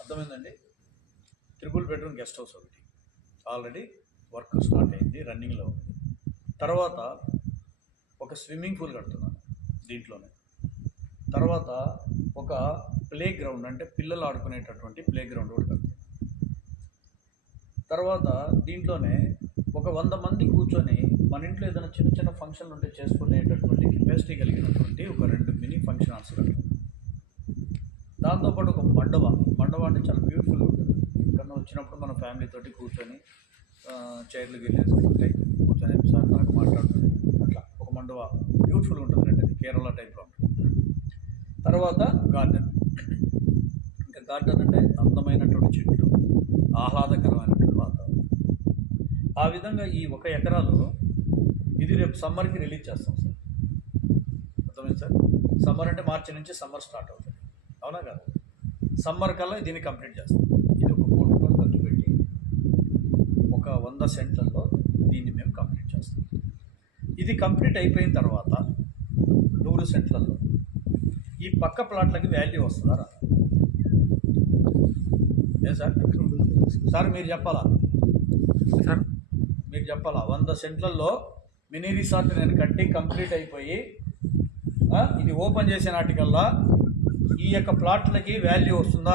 అర్థమైందండి. 3 bedroom guest house ఒకటి already work start అయింది, రన్నింగ్లో ఉంది. తర్వాత ఒక స్విమ్మింగ్ పూల్ కడుతున్నాను దీంట్లోనే. తర్వాత ఒక ప్లే గ్రౌండ్, అంటే పిల్లలు ఆడుకునేటటువంటి ప్లే గ్రౌండ్ కూడా కడుతున్నాను. తర్వాత దీంట్లోనే ఒక 100 మంది కూర్చొని మన ఇంట్లో ఏదైనా చిన్న చిన్న ఫంక్షన్లు ఉంటే చేసుకునేటటువంటి కెపాసిటీ కలిగినటువంటి ఒక 2 మినీ ఫంక్షన్ హాల్స్ కట్టాలి. దాంతోపాటు ఒక మండవ అంటే చాలా బ్యూటిఫుల్గా ఉంటుంది. ఎప్పుడన్నా వచ్చినప్పుడు మన ఫ్యామిలీ తోటి కూర్చొని చైర్లు గిల్లేసుకుంటే కూర్చొని సార్ నాకు మాట్లాడుతుంది, అట్లా ఒక మండవ బ్యూటిఫుల్గా ఉంటుంది అండి. అది కేరళ టైప్లో ఉంటుంది. తర్వాత గార్డెన్, ఇంకా గార్డెన్ అంటే అందమైనటువంటి చెట్లు, ఆహ్లాదకరమైనటువంటి వాతావరణం. ఆ విధంగా ఈ 1 ఎకరాలో ఇది రేపు సమ్మర్కి రిలీజ్ చేస్తాం సార్. అర్థమైంది సార్. సమ్మర్ అంటే మార్చి నుంచి సమ్మర్ స్టార్ట్ అవుతుంది, అవునా కాదు? సమ్మర్ కల్లా దీన్ని కంప్లీట్ చేస్తాం. ఇది ఒక 3 రూపాయలు ఖర్చు పెట్టి ఒక 100 సెంట్లలో దీన్ని మేము కంప్లీట్ చేస్తాం. ఇది కంప్లీట్ అయిపోయిన తర్వాత 100 సెంట్లలో ఈ పక్క ప్లాట్లకి వాల్యూ వస్తుందా? ఏ సార్? సార్ మీరు చెప్పాలా సార్, మీరు చెప్పాలా? 100 సెంట్లలో మినీ రిసార్ట్ నేను కట్టి కంప్లీట్ అయిపోయి ఇది ఓపెన్ చేసే నాటికల్లా ఈ యొక్క ప్లాట్లకి వాల్యూ వస్తుందా?